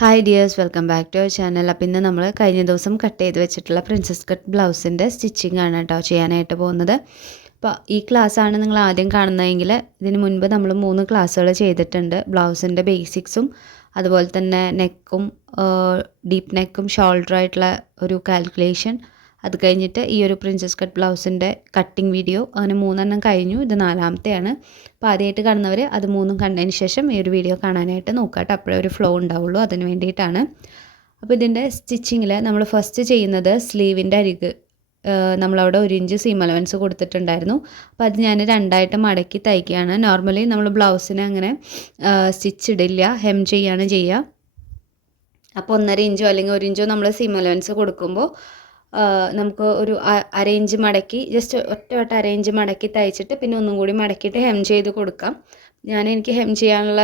Hi dears, welcome back to our channel. അപ്പോൾ ഇന്ന് നമ്മൾ കഴിഞ്ഞ ദിവസം കട്ട് ചെയ്ത് വെച്ചിട്ടുള്ള പ്രിൻസസ് കട്ട് ബ്ലൗസിൻ്റെ സ്റ്റിച്ചിങ് ആണ് കേട്ടോ ചെയ്യാനായിട്ട് പോകുന്നത്. അപ്പോൾ ഈ ക്ലാസ്സാണ് നിങ്ങൾ ആദ്യം കാണുന്നതെങ്കിൽ ഇതിന് മുൻപ് നമ്മൾ 3 ക്ലാസ്സുകൾ ചെയ്തിട്ടുണ്ട്. ബ്ലൗസിൻ്റെ ബേസിക്സും അതുപോലെ തന്നെ നെക്കും ഡീപ്പ് നെക്കും ഷോൾഡറായിട്ടുള്ള ഒരു കാൽക്കുലേഷൻ, അത് കഴിഞ്ഞിട്ട് ഈ ഒരു പ്രിൻസസ് കട്ട് ബ്ലൗസിൻ്റെ കട്ടിങ് വീഡിയോ, അങ്ങനെ 3 കഴിഞ്ഞു. ഇത് 4ാമത്തെയാണ്. അപ്പോൾ ആദ്യമായിട്ട് കാണുന്നവർ അത് 3 കണ്ടതിന് ശേഷം ഈ ഒരു വീഡിയോ കാണാനായിട്ട് നോക്കാം കേട്ടോ. അപ്പോഴേ ഒരു ഫ്ലോ ഉണ്ടാവുള്ളൂ, അതിന് വേണ്ടിയിട്ടാണ്. അപ്പോൾ ഇതിൻ്റെ സ്റ്റിച്ചിങ്ങിൽ നമ്മൾ ഫസ്റ്റ് ചെയ്യുന്നത് സ്ലീവിൻ്റെ അരിക് നമ്മളവിടെ 1 ഇഞ്ച് സീം അലവൻസ് കൊടുത്തിട്ടുണ്ടായിരുന്നു. അപ്പോൾ അത് ഞാൻ 2ആയിട്ട് മടക്കി തയ്ക്കുകയാണ്. നോർമലി നമ്മൾ ബ്ലൗസിന് അങ്ങനെ സ്റ്റിച്ച് ഇടില്ല, ഹെം ചെയ്യാണ് ചെയ്യുക. അപ്പോൾ 1.5 ഇഞ്ചോ അല്ലെങ്കിൽ 1 ഇഞ്ചോ നമ്മൾ സീം അലവൻസ് കൊടുക്കുമ്പോൾ നമുക്ക് ഒരു 1/2 ഇഞ്ച് മടക്കി ജസ്റ്റ് ഒറ്റ 1/2 ഇഞ്ച് മടക്കി തയ്ച്ചിട്ട് പിന്നെ ഒന്നും കൂടി മടക്കിയിട്ട് ഹെം ചെയ്ത് കൊടുക്കാം. എനിക്ക് ഹെം ചെയ്യാനുള്ള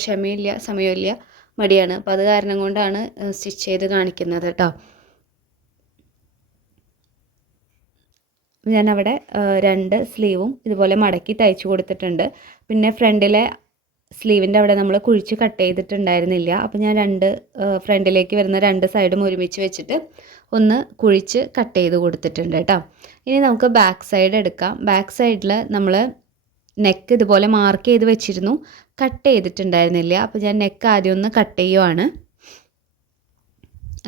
ക്ഷമയില്ല, സമയമില്ല, മടിയാണ്. അപ്പോൾ അത് കാരണം കൊണ്ടാണ് സ്റ്റിച്ച് ചെയ്ത് കാണിക്കുന്നത് കേട്ടോ. ഞാനവിടെ 2 സ്ലീവും ഇതുപോലെ മടക്കി തയ്ച്ചു കൊടുത്തിട്ടുണ്ട്. പിന്നെ ഫ്രണ്ടിലെ സ്ലീവിൻ്റെ അവിടെ നമ്മൾ കുഴിച്ച് കട്ട് ചെയ്തിട്ടുണ്ടായിരുന്നില്ല. അപ്പോൾ ഞാൻ ഫ്രണ്ടിലേക്ക് വരുന്ന 2 സൈഡും ഒരുമിച്ച് വെച്ചിട്ട് ഒന്ന് കുഴിച്ച് കട്ട് ചെയ്ത് കൊടുത്തിട്ടുണ്ട് കേട്ടോ. ഇനി നമുക്ക് ബാക്ക് സൈഡ് എടുക്കാം. ബാക്ക് സൈഡിൽ നമ്മൾ നെക്ക് ഇതുപോലെ മാർക്ക് ചെയ്ത് വെച്ചിരുന്നു, കട്ട് ചെയ്തിട്ടുണ്ടായിരുന്നില്ല. അപ്പോൾ ഞാൻ നെക്ക് ആദ്യം ഒന്ന് കട്ട് ചെയ്യുവാണ്.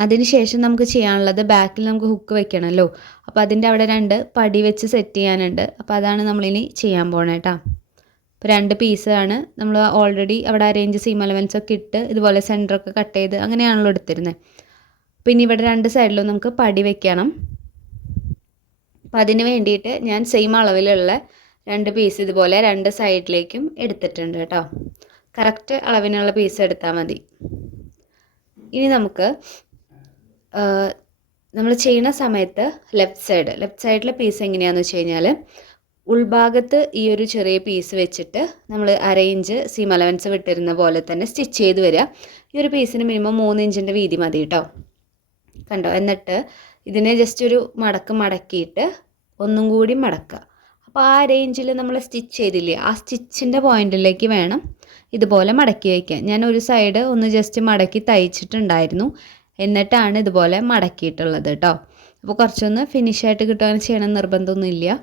അതിനുശേഷം നമുക്ക് ചെയ്യാനുള്ളത് ബാക്കിൽ നമുക്ക് ഹുക്ക് വെക്കണമല്ലോ. അപ്പോൾ അതിൻ്റെ അവിടെ 2 പടി വെച്ച് സെറ്റ് ചെയ്യാനുണ്ട്. അപ്പോൾ അതാണ് നമ്മളിനി ചെയ്യാൻ പോകണേ കേട്ടോ. ഇപ്പോൾ 2 പീസാണ് നമ്മൾ ഓൾറെഡി അവിടെ അരേഞ്ച് സീം അലവൻസ് ഒക്കെ ഇട്ട് ഇതുപോലെ സെൻറ്ററൊക്കെ കട്ട് ചെയ്ത് അങ്ങനെയാണല്ലോ എടുത്തിരുന്നത്. പിന്നെ ഇവിടെ 2 സൈഡിലും നമുക്ക് പടി വെക്കണം. അപ്പോൾ അതിന് വേണ്ടിയിട്ട് ഞാൻ സെയിം അളവിലുള്ള 2 പീസ് ഇതുപോലെ 2 സൈഡിലേക്കും എടുത്തിട്ടുണ്ട് കേട്ടോ. കറക്റ്റ് അളവിനുള്ള പീസ് എടുത്താൽ മതി. ഇനി നമുക്ക് നമ്മൾ ചെയ്യുന്ന സമയത്ത് ലെഫ്റ്റ് സൈഡിലെ പീസ് എങ്ങനെയാണെന്ന് വെച്ച് കഴിഞ്ഞാൽ, ഉൾഭാഗത്ത് ഈ ഒരു ചെറിയ പീസ് വെച്ചിട്ട് നമ്മൾ 1/2 ഇഞ്ച് സീം അലവൻസ് വിട്ടിരുന്ന പോലെ തന്നെ സ്റ്റിച്ച് ചെയ്ത് വരിക. ഈ ഒരു പീസിന് മിനിമം 3 ഇഞ്ചിൻ്റെ വീതി മതി കേട്ടോ. കണ്ടോ? എന്നിട്ട് ഇതിനെ ജസ്റ്റ് ഒരു മടക്കിയിട്ട് ഒന്നും കൂടി മടക്കുക. അപ്പോൾ ആ 1/2 ഇഞ്ചിൽ നമ്മൾ സ്റ്റിച്ച് ചെയ്തില്ലേ, ആ സ്റ്റിച്ചിൻ്റെ പോയിൻറ്റിലേക്ക് വേണം ഇതുപോലെ മടക്കി വയ്ക്കാൻ. ഞാൻ ഒരു സൈഡ് ഒന്ന് ജസ്റ്റ് മടക്കി തയ്ച്ചിട്ടുണ്ടായിരുന്നു, എന്നിട്ടാണ് ഇതുപോലെ മടക്കിയിട്ടുള്ളത് കേട്ടോ. അപ്പോൾ കുറച്ചൊന്ന് ഫിനിഷായിട്ട് കിട്ടുകയാണ് ചെയ്യണം, നിർബന്ധമൊന്നുമില്ല.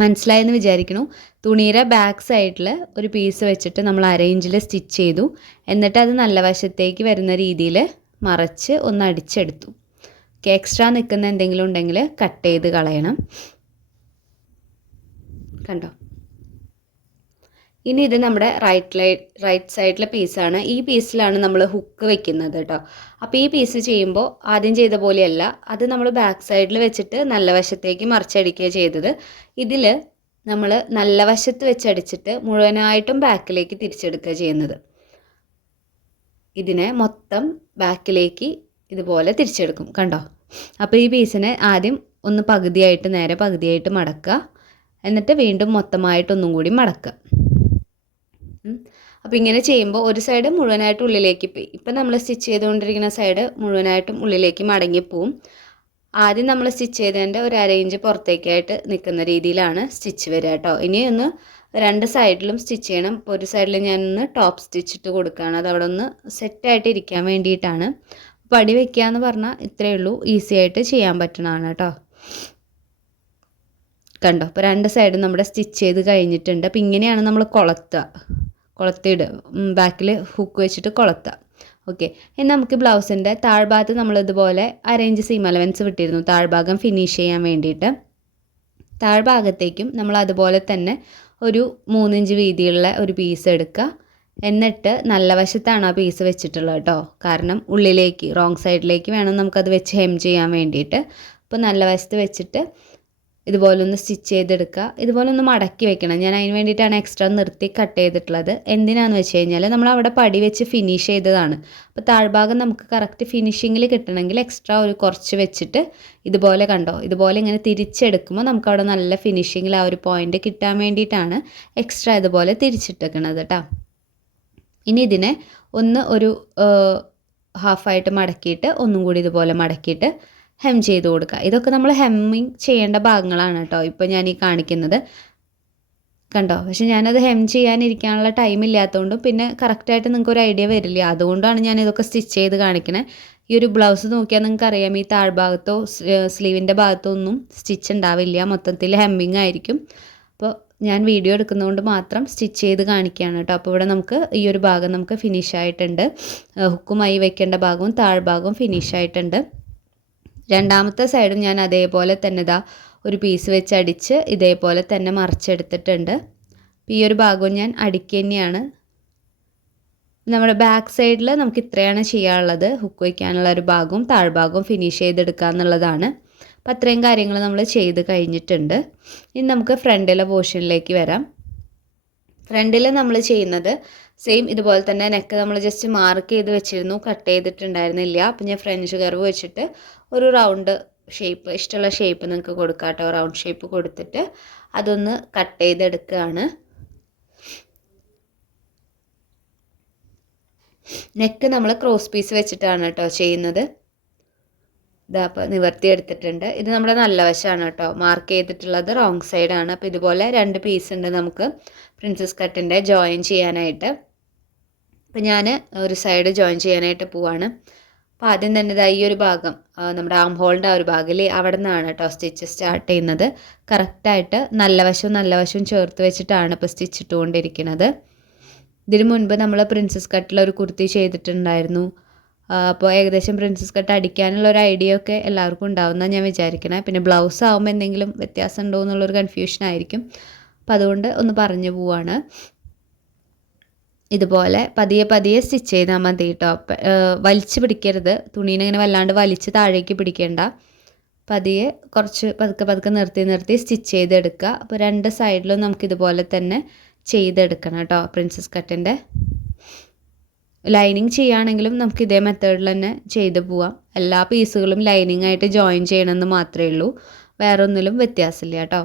മനസ്സിലായെന്ന് വിചാരിക്കുന്നു. തുണിയുടെ ബാക്ക് സൈഡിൽ ഒരു പീസ് വെച്ചിട്ട് നമ്മൾ 1/2 ഇഞ്ചിൽ സ്റ്റിച്ച് ചെയ്തു. എന്നിട്ട് അത് നല്ല വശത്തേക്ക് വരുന്ന രീതിയിൽ മറച്ച് ഒന്ന് അടിച്ചെടുത്തു. എക്സ്ട്രാ നിൽക്കുന്ന എന്തെങ്കിലും ഉണ്ടെങ്കിൽ കട്ട് ചെയ്ത് കളയണം. കണ്ടോ? ഇനി ഇത് നമ്മുടെ റൈറ്റ് സൈഡിലെ പീസാണ്. ഈ പീസിലാണ് നമ്മൾ ഹുക്ക് വെക്കുന്നത് കേട്ടോ. അപ്പോൾ ഈ പീസ് ചെയ്യുമ്പോൾ ആദ്യം ചെയ്ത പോലെയല്ല, അത് നമ്മൾ ബാക്ക് സൈഡിൽ വെച്ചിട്ട് നല്ല വശത്തേക്ക് മറിച്ചടിക്കുക ചെയ്തത്. ഇതിൽ നമ്മൾ നല്ല വശത്ത് വെച്ചടിച്ചിട്ട് മുഴുവനായിട്ടും ബാക്കിലേക്ക് തിരിച്ചെടുക്കുക ചെയ്യുന്നത്. ഇതിനെ മൊത്തം ബാക്കിലേക്ക് ഇതുപോലെ തിരിച്ചെടുക്കും. കണ്ടോ? അപ്പോൾ ഈ പീസിനെ ആദ്യം ഒന്ന് നേരെ പകുതിയായിട്ട് മടക്കുക, എന്നിട്ട് വീണ്ടും മൊത്തമായിട്ടൊന്നും കൂടി മടക്കുക. അപ്പോൾ ഇങ്ങനെ ചെയ്യുമ്പോൾ ഒരു സൈഡ് മുഴുവനായിട്ട് ഉള്ളിലേക്ക് പോയി. ഇപ്പം നമ്മൾ സ്റ്റിച്ച് ചെയ്തുകൊണ്ടിരിക്കുന്ന സൈഡ് മുഴുവനായിട്ടും ഉള്ളിലേക്ക് മടങ്ങിപ്പോവും. ആദ്യം നമ്മൾ സ്റ്റിച്ച് ചെയ്തതിൻ്റെ ഒരു 1/2 ഇഞ്ച് പുറത്തേക്കായിട്ട് നിൽക്കുന്ന രീതിയിലാണ് സ്റ്റിച്ച് വരിക കേട്ടോ. ഇനി ഒന്ന് 2 സൈഡിലും സ്റ്റിച്ച് ചെയ്യണം. ഇപ്പോൾ ഒരു സൈഡിൽ ഞാനൊന്ന് ടോപ്പ് സ്റ്റിച്ച് ഇട്ട് കൊടുക്കുകയാണ്. അത് അവിടെ ഒന്ന് സെറ്റായിട്ട് ഇരിക്കാൻ വേണ്ടിയിട്ടാണ്. പടി വയ്ക്കുക എന്ന് പറഞ്ഞാൽ ഇത്രയേ ഉള്ളൂ, ഈസി ആയിട്ട് ചെയ്യാൻ പറ്റണതാണ് കേട്ടോ. കണ്ടോ? അപ്പോൾ 2 സൈഡും നമ്മുടെ സ്റ്റിച്ച് ചെയ്ത് കഴിഞ്ഞിട്ടുണ്ട്. അപ്പോൾ ഇങ്ങനെയാണ് നമ്മൾ കൊളത്തിയിടുക, ബാക്കിൽ ഹുക്ക് വെച്ചിട്ട് കൊളത്തുക. ഓക്കെ. ഇനി നമുക്ക് ബ്ലൗസിൻ്റെ താഴ്ഭാഗത്ത് നമ്മളിതുപോലെ 1/2 ഇഞ്ച് സീം അലവൻസ് വിട്ടിരുന്നു, താഴ്ഭാഗം ഫിനിഷ് ചെയ്യാൻ വേണ്ടിയിട്ട്. താഴ്ഭാഗത്തേക്കും നമ്മൾ അതുപോലെ തന്നെ ഒരു 3 ഇഞ്ച് വീതിയുള്ള ഒരു പീസ് എടുക്കുക. എന്നിട്ട് നല്ല വശത്താണ് ആ പീസ് വെച്ചിട്ടുള്ളത് കേട്ടോ. കാരണം ഉള്ളിലേക്ക് റോങ് സൈഡിലേക്ക് വേണം നമുക്കത് വെച്ച് ഹെം ചെയ്യാൻ വേണ്ടിയിട്ട്. അപ്പോൾ നല്ല വശത്ത് വെച്ചിട്ട് ഇതുപോലെ ഒന്ന് സ്റ്റിച്ച് ചെയ്തെടുക്കുക. ഇതുപോലെ ഒന്ന് മടക്കി വെക്കണം. ഞാൻ അതിന് വേണ്ടിയിട്ടാണ് എക്സ്ട്രാ നിർത്തി കട്ട് ചെയ്തിട്ടുള്ളത്. എന്തിനാണെന്ന് വെച്ച് കഴിഞ്ഞാൽ നമ്മൾ അവിടെ പടി വെച്ച് ഫിനിഷ് ചെയ്തതാണ്. അപ്പോൾ താഴ്ഭാഗം നമുക്ക് കറക്റ്റ് ഫിനിഷിങ്ങിൽ കിട്ടണമെങ്കിൽ എക്സ്ട്രാ ഒരു കുറച്ച് വെച്ചിട്ട് ഇതുപോലെ കണ്ടോ, ഇതുപോലെ ഇങ്ങനെ തിരിച്ചെടുക്കുമ്പോൾ നമുക്കവിടെ നല്ല ഫിനിഷിങ്ങിൽ ആ ഒരു പോയിൻ്റ് കിട്ടാൻ വേണ്ടിയിട്ടാണ് എക്സ്ട്രാ ഇതുപോലെ തിരിച്ചിട്ടേക്കണത് കേട്ടോ. ഇനി ഇതിനെ ഒരു ഹാഫായിട്ട് മടക്കിയിട്ട് ഒന്നും കൂടി ഇതുപോലെ മടക്കിയിട്ട് ഹെം ചെയ്ത് കൊടുക്കുക. ഇതൊക്കെ നമ്മൾ ഹെമ്മിങ് ചെയ്യേണ്ട ഭാഗങ്ങളാണ് കേട്ടോ ഇപ്പോൾ ഞാൻ ഈ കാണിക്കുന്നത്. കണ്ടോ? പക്ഷെ ഞാനത് ഹെം ചെയ്യാനിരിക്കാനുള്ള ടൈം ഇല്ലാത്തതുകൊണ്ടും പിന്നെ കറക്റ്റായിട്ട് നിങ്ങൾക്കൊരു ഐഡിയ വരില്ല. അതുകൊണ്ടാണ് ഞാൻ ഇതൊക്കെ സ്റ്റിച്ച് ചെയ്ത് കാണിക്കണേ. ഈ ഒരു ബ്ലൗസ് നോക്കിയാൽ നിങ്ങൾക്കറിയാം ഈ താഴ്ഭാഗത്തോ സ്ലീവിൻ്റെ ഭാഗത്തോ ഒന്നും സ്റ്റിച്ച് ഉണ്ടാവില്ല. മൊത്തത്തിൽ ഹെമ്മിങ് ആയിരിക്കും. അപ്പോൾ ഞാൻ വീഡിയോ എടുക്കുന്നതുകൊണ്ട് മാത്രം സ്റ്റിച്ച് ചെയ്ത് കാണിക്കുകയാണ് കേട്ടോ. അപ്പോൾ ഇവിടെ നമുക്ക് ഈ ഒരു ഭാഗം നമുക്ക് ഫിനിഷ് ആയിട്ടുണ്ട്. ഹുക്കുമായി വെക്കേണ്ട ഭാഗവും താഴ്ഭാഗവും ഫിനിഷ് ആയിട്ടുണ്ട്. രണ്ടാമത്തെ സൈഡും ഞാൻ അതേപോലെ തന്നെ ഒരു പീസ് വെച്ച് അടിച്ച് ഇതേപോലെ തന്നെ മറിച്ചെടുത്തിട്ടുണ്ട്. ഈ ഒരു ഭാഗവും ഞാൻ അടിക്കുക തന്നെയാണ്. നമ്മുടെ ബാക്ക് സൈഡിൽ നമുക്ക് ഇത്രയാണ് ചെയ്യാനുള്ളത്. ഹുക്ക് വയ്ക്കാനുള്ള ഒരു ഭാഗവും താഴ്ഭാഗവും ഫിനിഷ് ചെയ്തെടുക്കുക എന്നുള്ളതാണ്. അപ്പോൾ അത്രയും കാര്യങ്ങൾ നമ്മൾ ചെയ്ത് കഴിഞ്ഞിട്ടുണ്ട്. ഇനി നമുക്ക് ഫ്രണ്ടിലെ പോർഷനിലേക്ക് വരാം. ഫ്രണ്ടിൽ നമ്മൾ ചെയ്യുന്നത് സെയിം ഇതുപോലെ തന്നെ നെക്ക് നമ്മൾ ജസ്റ്റ് മാർക്ക് ചെയ്ത് വെച്ചിരുന്നു, കട്ട് ചെയ്തിട്ടുണ്ടായിരുന്നില്ല. അപ്പോൾ ഞാൻ ഫ്രഞ്ച് കർവ് വെച്ചിട്ട് ഒരു റൗണ്ട് ഷേപ്പ്, ഇഷ്ടമുള്ള ഷേപ്പ് നിങ്ങൾക്ക് കൊടുക്കാം കേട്ടോ. റൗണ്ട് ഷേപ്പ് കൊടുത്തിട്ട് അതൊന്ന് കട്ട് ചെയ്തെടുക്കുകയാണ്. നെക്ക് നമ്മൾ ക്രോസ് പീസ് വെച്ചിട്ടാണ് കേട്ടോ ചെയ്യുന്നത്. ഇതാ അപ്പോൾ നിവർത്തിയെടുത്തിട്ടുണ്ട്. ഇത് നമ്മുടെ നല്ല വശമാണ് കേട്ടോ. മാർക്ക് ചെയ്തിട്ടുള്ളത് റോങ് സൈഡാണ്. അപ്പോൾ ഇതുപോലെ 2 പീസ് ഉണ്ട് നമുക്ക് പ്രിൻസസ് കട്ടിൻ്റെ ജോയിൻ ചെയ്യാനായിട്ട്. അപ്പോൾ ഞാൻ ഒരു സൈഡ് ജോയിൻ ചെയ്യാനായിട്ട് പോവാണ്. അപ്പോൾ ആദ്യം തന്നെ ഈ ഒരു ഭാഗം നമ്മുടെ ആം ഹോളിൻ്റെ ആ ഒരു ഭാഗം അവിടെ നിന്നാണ് കേട്ടോ സ്റ്റിച്ച് സ്റ്റാർട്ട് ചെയ്യുന്നത്. കറക്റ്റായിട്ട് നല്ല വശവും ചേർത്ത് വെച്ചിട്ടാണ് ഇപ്പോൾ സ്റ്റിച്ച് ഇട്ടുകൊണ്ടിരിക്കുന്നത്. ഇതിന് മുൻപ് നമ്മൾ പ്രിൻസസ് കട്ടിലൊരു കുർത്തി ചെയ്തിട്ടുണ്ടായിരുന്നു. അപ്പോൾ ഏകദേശം പ്രിൻസസ് കട്ട് അടിക്കാനുള്ള ഒരു ഐഡിയ ഒക്കെ എല്ലാവർക്കും ഉണ്ടാവുമെന്നാണ് ഞാൻ വിചാരിക്കണേ. പിന്നെ ബ്ലൗസ് ആകുമ്പോൾ എന്തെങ്കിലും വ്യത്യാസം ഉണ്ടോ എന്നുള്ളൊരു കൺഫ്യൂഷൻ ആയിരിക്കും. അപ്പോൾ അതുകൊണ്ട് ഒന്ന് പറഞ്ഞു പോവാണ്. ഇതുപോലെ പതിയെ സ്റ്റിച്ച് ചെയ്താൽ മതി കേട്ടോ. വലിച്ച് പിടിക്കരുത്, തുണീനെ ഇങ്ങനെ വല്ലാണ്ട് വലിച്ച് താഴേക്ക് പിടിക്കേണ്ട. പതിയെ കുറച്ച് പതുക്കെ നിർത്തി സ്റ്റിച്ച് ചെയ്തെടുക്കുക. അപ്പോൾ 2 സൈഡിലും നമുക്കിതുപോലെ തന്നെ ചെയ്തെടുക്കണം കേട്ടോ. പ്രിൻസസ് കട്ടിൻ്റെ ലൈനിങ് ചെയ്യുകയാണെങ്കിലും നമുക്ക് ഇതേ മെത്തേഡിൽ തന്നെ ചെയ്ത് പോവാം. എല്ലാ പീസുകളും ലൈനിങ് ആയിട്ട് ജോയിൻ ചെയ്യണമെന്ന് മാത്രമേ ഉള്ളൂ, വേറെ ഒന്നിലും വ്യത്യാസമില്ല കേട്ടോ.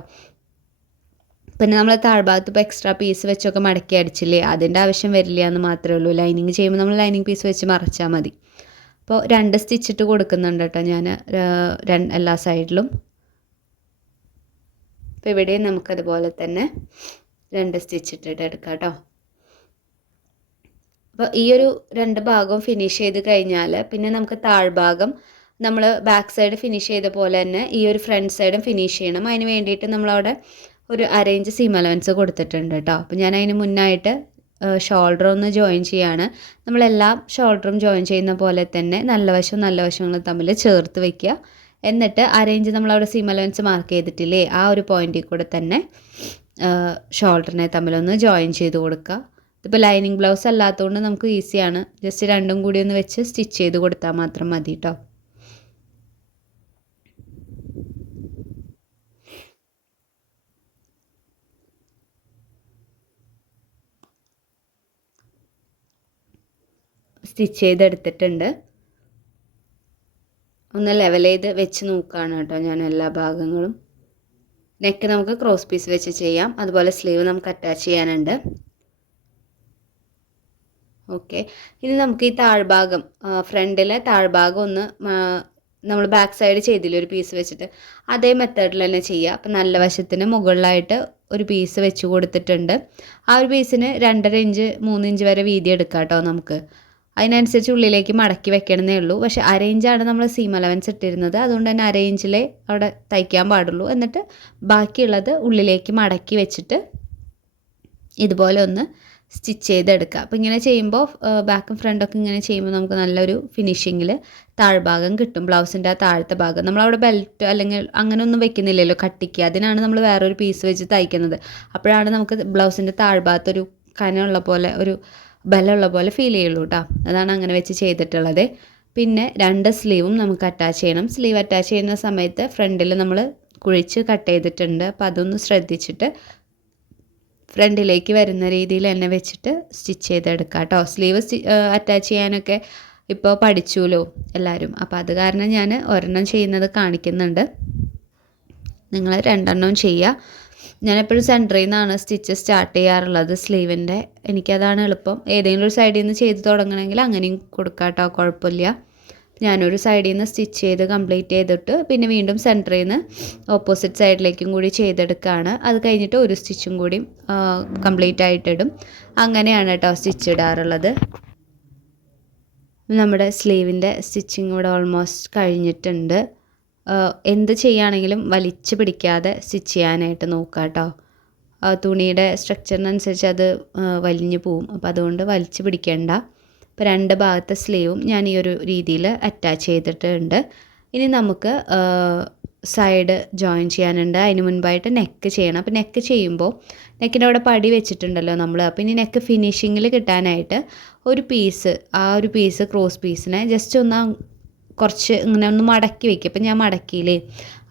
പിന്നെ നമ്മൾ താഴ്ഭാഗത്ത് ഇപ്പോൾ എക്സ്ട്രാ പീസ് വെച്ചൊക്കെ മടക്കി അടിച്ചില്ലേ, അതിൻ്റെ ആവശ്യം വരില്ല എന്ന് മാത്രമേ ഉള്ളൂ. ലൈനിങ് ചെയ്യുമ്പോൾ നമ്മൾ ലൈനിങ് പീസ് വെച്ച് മറച്ചാൽ മതി. അപ്പോൾ 2 സ്റ്റിച്ചിട്ട് കൊടുക്കുന്നുണ്ട് കേട്ടോ ഞാൻ എല്ലാ സൈഡിലും. അപ്പോൾ ഇവിടെയും നമുക്കതുപോലെ തന്നെ 2 സ്റ്റിച്ചിട്ടിട്ട് എടുക്കാം കേട്ടോ. അപ്പോൾ ഈ ഒരു 2 ഭാഗവും ഫിനിഷ് ചെയ്ത് കഴിഞ്ഞാൽ പിന്നെ നമുക്ക് താഴ്ഭാഗം നമ്മൾ ബാക്ക് സൈഡ് ഫിനിഷ് ചെയ്ത പോലെ തന്നെ ഈ ഒരു ഫ്രണ്ട് സൈഡും ഫിനിഷ് ചെയ്യണം. അതിന് വേണ്ടിയിട്ട് നമ്മളവിടെ ഒരു അരയിഞ്ച് സീം അലവൻസ് കൊടുത്തിട്ടുണ്ട് കേട്ടോ. അപ്പോൾ ഞാൻ അതിന് മുന്നായിട്ട് ഷോൾഡർ ഒന്ന് ജോയിൻ ചെയ്യാണ്. നമ്മളെല്ലാം ഷോൾഡറും ജോയിൻ ചെയ്യുന്ന പോലെ തന്നെ നല്ല വശങ്ങളും തമ്മിൽ ചേർത്ത് വയ്ക്കുക. എന്നിട്ട് അരയിഞ്ച് നമ്മളവിടെ സീം അലവൻസ് മാർക്ക് ചെയ്തിട്ടില്ലേ, ആ ഒരു പോയിന്റിൽ കൂടെ തന്നെ ഷോൾഡറിനെ തമ്മിലൊന്ന് ജോയിൻ ചെയ്ത് കൊടുക്കുക. ഇതിപ്പോൾ ലൈനിങ് ബ്ലൗസ് അല്ലാത്തതുകൊണ്ട് നമുക്ക് ഈസിയാണ്. ജസ്റ്റ് 2ഉം കൂടി ഒന്ന് വെച്ച് സ്റ്റിച്ച് ചെയ്ത് കൊടുത്താൽ മാത്രം മതി കേട്ടോ. സ്റ്റിച്ച് ചെയ്തെടുത്തിട്ടുണ്ട്. ഒന്ന് ലെവൽ ചെയ്ത് വെച്ച് നോക്കുകയാണ് കേട്ടോ ഞാൻ എല്ലാ ഭാഗങ്ങളും. നെക്ക് നമുക്ക് ക്രോസ് പീസ് വെച്ച് ചെയ്യാം. അതുപോലെ സ്ലീവ് നമുക്ക് അറ്റാച്ച് ചെയ്യാനുണ്ട്. ഓക്കെ, ഇനി നമുക്ക് ഈ താഴ്ഭാഗം ഫ്രണ്ടിലെ താഴ്ഭാഗം ഒന്ന് നമ്മൾ ബാക്ക് സൈഡ് ചെയ്തില്ലേ ഒരു പീസ് വെച്ചിട്ട്, അതേ മെത്തേഡിൽ തന്നെ ചെയ്യുക. അപ്പം നല്ല വശത്തിന് മുകളിലായിട്ട് ഒരു പീസ് വെച്ച് കൊടുത്തിട്ടുണ്ട്. ആ ഒരു പീസിന് 2.5 ഇഞ്ച് 3 ഇഞ്ച് വരെ വീതി എടുക്കാം കേട്ടോ. നമുക്ക് അതിനനുസരിച്ച് ഉള്ളിലേക്ക് മടക്കി വെക്കണമെന്നേ ഉള്ളൂ. പക്ഷേ അരയിഞ്ചാണ് നമ്മൾ സീം അലവൻസ് ഇട്ടിരുന്നത്, അതുകൊണ്ട് തന്നെ അരയിഞ്ചിലേ അവിടെ തയ്ക്കാൻ പാടുള്ളൂ. എന്നിട്ട് ബാക്കിയുള്ളത് ഉള്ളിലേക്ക് മടക്കി വെച്ചിട്ട് ഇതുപോലെ ഒന്ന് സ്റ്റിച്ച് ചെയ്തെടുക്കുക. അപ്പോൾ ഇങ്ങനെ ചെയ്യുമ്പോൾ ബാക്കും ഫ്രണ്ടൊക്കെ ഇങ്ങനെ ചെയ്യുമ്പോൾ നമുക്ക് നല്ലൊരു ഫിനിഷിങ്ങിൽ താഴ്ഭാഗം കിട്ടും. ബ്ലൗസിൻ്റെ ആ താഴത്തെ ഭാഗം നമ്മളവിടെ ബെൽറ്റ് അല്ലെങ്കിൽ അങ്ങനെ ഒന്നും വെക്കുന്നില്ലല്ലോ കട്ടിക്ക്, അതിനാണ് നമ്മൾ വേറൊരു പീസ് വെച്ച് തയ്ക്കുന്നത്. അപ്പോഴാണ് നമുക്ക് ബ്ലൗസിൻ്റെ താഴ്ഭാഗത്തൊരു കനമുള്ള പോലെ ഒരു ബലമുള്ള പോലെ ഫീൽ ചെയ്യുള്ളൂ കേട്ടോ. അതാണ് അങ്ങനെ വെച്ച് ചെയ്തിട്ടുള്ളത്. പിന്നെ 2 സ്ലീവും നമുക്ക് അറ്റാച്ച് ചെയ്യണം. സ്ലീവ് അറ്റാച്ച് ചെയ്യുന്ന സമയത്ത് ഫ്രണ്ടിൽ നമ്മൾ കുഴിച്ച് കട്ട് ചെയ്തിട്ടുണ്ട്. അപ്പോൾ അതൊന്ന് ശ്രദ്ധിച്ചിട്ട് ഫ്രണ്ടിലേക്ക് വരുന്ന രീതിയിൽ തന്നെ വെച്ചിട്ട് സ്റ്റിച്ച് ചെയ്തെടുക്കുക കേട്ടോ. സ്ലീവ് അറ്റാച്ച് ചെയ്യാനൊക്കെ ഇപ്പോൾ പഠിച്ചുല്ലോ എല്ലാവരും. അപ്പോൾ അത് കാരണം ഞാൻ ഒരെണ്ണം ചെയ്യുന്നത് കാണിക്കുന്നുണ്ട്, നിങ്ങൾ 2 എണ്ണവും ചെയ്യുക. ഞാനെപ്പോഴും സെൻറ്ററിൽ നിന്നാണ് സ്റ്റിച്ച് സ്റ്റാർട്ട് ചെയ്യാറുള്ളത് സ്ലീവിൻ്റെ. എനിക്കതാണ് എളുപ്പം. ഏതെങ്കിലും ഒരു സൈഡിൽ നിന്ന് ചെയ്ത് തുടങ്ങണമെങ്കിൽ അങ്ങനെയും കൊടുക്കാം കേട്ടോ, കുഴപ്പമില്ല. ഞാനൊരു സൈഡിൽ നിന്ന് സ്റ്റിച്ച് ചെയ്ത് കംപ്ലീറ്റ് ചെയ്തിട്ട് പിന്നെ വീണ്ടും സെൻറ്ററിൽ നിന്ന് ഓപ്പോസിറ്റ് സൈഡിലേക്കും കൂടി ചെയ്തെടുക്കുകയാണ്. അത് കഴിഞ്ഞിട്ട് ഒരു സ്റ്റിച്ചും കൂടി കംപ്ലീറ്റ് ആയിട്ടിടും. അങ്ങനെയാണ് കേട്ടോ സ്റ്റിച്ച് ഇടാറുള്ളത്. നമ്മുടെ സ്ലീവിൻ്റെ സ്റ്റിച്ചിങ് ഇവിടെ ഓൾമോസ്റ്റ് കഴിഞ്ഞിട്ടുണ്ട്. എന്ത് ചെയ്യുകയാണെങ്കിലും വലിച്ച് പിടിക്കാതെ സ്റ്റിച്ച് ചെയ്യാനായിട്ട് നോക്കുക കേട്ടോ. തുണിയുടെ സ്ട്രക്ചറിനനുസരിച്ച് അത് വലിഞ്ഞു പോവും. അപ്പോൾ അതുകൊണ്ട് വലിച്ച് പിടിക്കേണ്ട. ഇപ്പോൾ 2 ഭാഗത്തെ സ്ലീവും ഞാൻ ഈ ഒരു രീതിയിൽ അറ്റാച്ച് ചെയ്തിട്ടുണ്ട്. ഇനി നമുക്ക് സൈഡ് ജോയിൻ ചെയ്യാനുണ്ട്. അതിന് മുൻപായിട്ട് നെക്ക് ചെയ്യണം. അപ്പോൾ നെക്ക് ചെയ്യുമ്പോൾ നെക്കിൻ്റെ അവിടെ പടി വെച്ചിട്ടുണ്ടല്ലോ നമ്മൾ. അപ്പോൾ ഇനി നെക്ക് ഫിനിഷിങ്ങിൽ കിട്ടാനായിട്ട് ഒരു പീസ് ക്രോസ് പീസിനെ ജസ്റ്റ് ഒന്ന് കുറച്ച് ഇങ്ങനെ ഒന്ന് മടക്കി വയ്ക്കുക. അപ്പോൾ ഞാൻ മടക്കിയില്ലേ,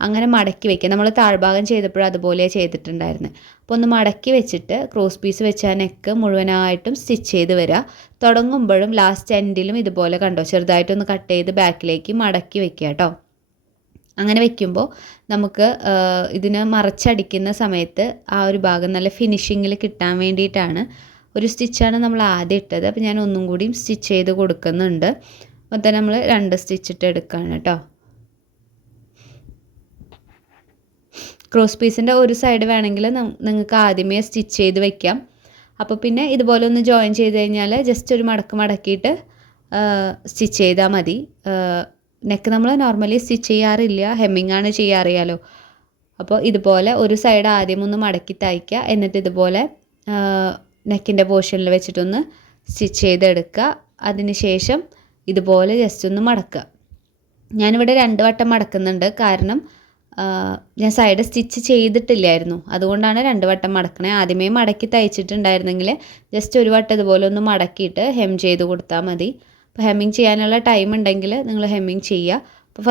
അങ്ങനെ മടക്കി വയ്ക്കുക. നമ്മൾ താഴ്ഭാഗം ചെയ്തപ്പോഴും അതുപോലെ ചെയ്തിട്ടുണ്ടായിരുന്നു. അപ്പോൾ ഒന്ന് മടക്കി വെച്ചിട്ട് ക്രോസ് പീസ് വെച്ച് ആ നെക്ക് മുഴുവനായിട്ടും സ്റ്റിച്ച് ചെയ്ത് വരിക. തുടങ്ങുമ്പോഴും ലാസ്റ്റ് എൻഡിലും ഇതുപോലെ കണ്ടോ ചെറുതായിട്ടൊന്ന് കട്ട് ചെയ്ത് ബാക്കിലേക്ക് മടക്കി വയ്ക്കുക കേട്ടോ. അങ്ങനെ വെക്കുമ്പോൾ നമുക്ക് ഇതിന് മറച്ചടിക്കുന്ന സമയത്ത് ആ ഒരു ഭാഗം നല്ല ഫിനിഷിങ്ങിൽ കിട്ടാൻ വേണ്ടിയിട്ടാണ്. ഒരു സ്റ്റിച്ചാണ് നമ്മൾ ആദ്യം ഇട്ടത്. അപ്പോൾ ഞാൻ ഒന്നും കൂടിയും സ്റ്റിച്ച് ചെയ്ത് കൊടുക്കുന്നുണ്ട്. മൊത്തം നമ്മൾ 2 സ്റ്റിച്ചിട്ട് എടുക്കുകയാണ് കേട്ടോ. ക്രോസ് പീസിൻ്റെ ഒരു സൈഡ് വേണമെങ്കിൽ നിങ്ങൾക്ക് ആദ്യമേ സ്റ്റിച്ച് ചെയ്ത് വെക്കാം. അപ്പോൾ പിന്നെ ഇതുപോലെ ഒന്ന് ജോയിൻ ചെയ്ത് കഴിഞ്ഞാൽ ജസ്റ്റ് ഒരു മടക്കിയിട്ട് സ്റ്റിച്ച് ചെയ്താൽ മതി. നെക്ക് നമ്മൾ നോർമലി സ്റ്റിച്ച് ചെയ്യാറില്ല, ഹെമ്മിങ് ആണ് ചെയ്യാറിയാലോ. അപ്പോൾ ഇതുപോലെ ഒരു സൈഡ് ആദ്യം ഒന്ന് മടക്കി തയ്ക്കുക. എന്നിട്ട് ഇതുപോലെ നെക്കിൻ്റെ പോർഷനിൽ വെച്ചിട്ടൊന്ന് സ്റ്റിച്ച് ചെയ്തെടുക്കുക. അതിന് ശേഷം ഇതുപോലെ ജസ്റ്റ് ഒന്ന് മടക്കുക. ഞാനിവിടെ 2 വട്ടം മടക്കുന്നുണ്ട്. കാരണം ഞാൻ സൈഡ് സ്റ്റിച്ച് ചെയ്തിട്ടില്ലായിരുന്നു, അതുകൊണ്ടാണ് 2 വട്ടം മടക്കണേ. ആദ്യമേ മടക്കി തയ്ച്ചിട്ടുണ്ടായിരുന്നെങ്കിൽ ജസ്റ്റ് ഒരു വട്ടം ഇതുപോലെ ഒന്ന് മടക്കിയിട്ട് ഹെം ചെയ്ത് കൊടുത്താൽ മതി. അപ്പോൾ ഹെമ്മിങ് ചെയ്യാനുള്ള ടൈം ഉണ്ടെങ്കിൽ നിങ്ങൾ ഹെമ്മിങ് ചെയ്യുക. അപ്പോൾ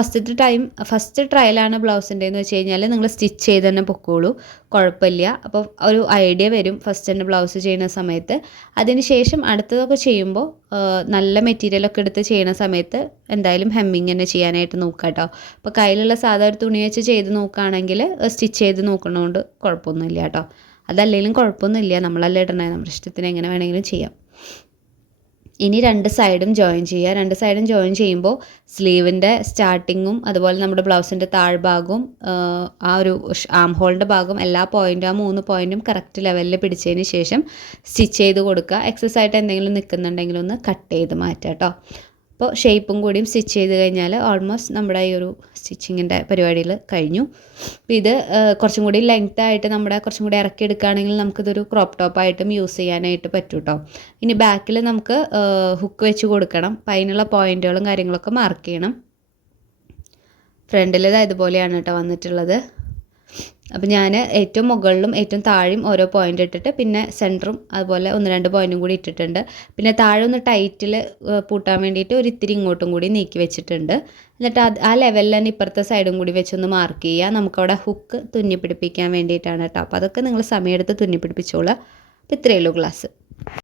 ഫസ്റ്റ് ട്രയലാണ് ബ്ലൗസിൻ്റെ എന്ന് വെച്ച് കഴിഞ്ഞാൽ നിങ്ങൾ സ്റ്റിച്ച് ചെയ്ത് തന്നെ പൊക്കോളൂ, കുഴപ്പമില്ല. അപ്പോൾ ഒരു ഐഡിയ വരും ഫസ്റ്റ് തന്നെ ബ്ലൗസ് ചെയ്യുന്ന സമയത്ത്. അതിന് ശേഷം അടുത്തതൊക്കെ ചെയ്യുമ്പോൾ നല്ല മെറ്റീരിയലൊക്കെ എടുത്ത് ചെയ്യുന്ന സമയത്ത് എന്തായാലും ഹെമ്മിങ് തന്നെ ചെയ്യാനായിട്ട് നോക്കുക കേട്ടോ. അപ്പോൾ കയ്യിലുള്ള സാധാ ഒരു തുണി വെച്ച് ചെയ്ത് നോക്കുകയാണെങ്കിൽ സ്റ്റിച്ച് ചെയ്ത് നോക്കണോണ്ട് കുഴപ്പമൊന്നുമില്ല കേട്ടോ. അതല്ലെങ്കിലും കുഴപ്പമൊന്നുമില്ല, നമ്മളല്ലേ ഇടണേ, നമ്മുടെ ഇഷ്ടത്തിന് എങ്ങനെ വേണമെങ്കിലും ചെയ്യാം. ഇനി 2 സൈഡും ജോയിൻ ചെയ്യുക. 2 സൈഡും ജോയിൻ ചെയ്യുമ്പോൾ സ്ലീവിൻ്റെ സ്റ്റാർട്ടിങ്ങും അതുപോലെ നമ്മുടെ ബ്ലൗസിൻ്റെ താഴ്ഭാഗവും ആ ഒരു ആം ഹോളിൻ്റെ ഭാഗം എല്ലാ പോയിൻറ്റും ആ 3 പോയിൻറ്റും കറക്റ്റ് ലെവലിൽ പിടിച്ചതിന് ശേഷം സ്റ്റിച്ച് ചെയ്ത് കൊടുക്കുക. എക്സസ് ആയിട്ട് എന്തെങ്കിലും നിൽക്കുന്നുണ്ടെങ്കിൽ ഒന്ന് കട്ട് ചെയ്ത് മാറ്റുക കേട്ടോ. അപ്പോൾ ഷേപ്പും കൂടിയും സ്റ്റിച്ച് ചെയ്ത് കഴിഞ്ഞാൽ ഓൾമോസ്റ്റ് നമ്മുടെ ഈ ഒരു സ്റ്റിച്ചിങ്ങിൻ്റെ പരിപാടിയിൽ കഴിഞ്ഞു. അപ്പോൾ ഇത് കുറച്ചും കൂടി ലെങ്ത് ആയിട്ട് കുറച്ചും കൂടി ഇറക്കി എടുക്കുകയാണെങ്കിൽ നമുക്കിതൊരു ക്രോപ്പ് ടോപ്പായിട്ടും യൂസ് ചെയ്യാനായിട്ട് പറ്റും കേട്ടോ. ഇനി ബാക്കിൽ നമുക്ക് ഹുക്ക് വെച്ച് കൊടുക്കണം. അപ്പോൾ അതിനുള്ള പോയിൻറ്റുകളും കാര്യങ്ങളൊക്കെ മാർക്ക് ചെയ്യണം. ഫ്രണ്ടിൽ ഇതുപോലെയാണ് കേട്ടോ വന്നിട്ടുള്ളത്. അപ്പോൾ ഞാൻ ഏറ്റവും മുകളിലും ഏറ്റവും താഴെയും ഓരോ പോയിൻ്റ് ഇട്ടിട്ട് പിന്നെ സെൻറ്ററും അതുപോലെ 1-2 പോയിൻറ്റും കൂടി ഇട്ടിട്ടുണ്ട്. പിന്നെ താഴെ ഒന്ന് ടൈറ്റിൽ പൂട്ടാൻ വേണ്ടിയിട്ട് ഒരു ഇത്തിരി ഇങ്ങോട്ടും കൂടി നീക്കി വെച്ചിട്ടുണ്ട്. എന്നിട്ട് ആ ലെവലിൽ തന്നെ ഇപ്പുറത്തെ സൈഡും കൂടി വെച്ചൊന്ന് മാർക്ക് ചെയ്യുക. നമുക്കവിടെ ഹുക്ക് തുന്നി പിടിപ്പിക്കാൻ വേണ്ടിയിട്ടാണ് കേട്ടോ. അപ്പോൾ അതൊക്കെ നിങ്ങൾ സമയമെടുത്ത് തുന്നി പിടിപ്പിച്ചോളുക. അപ്പോൾ ഇത്രയേ ഉള്ളൂ ക്ലാസ്.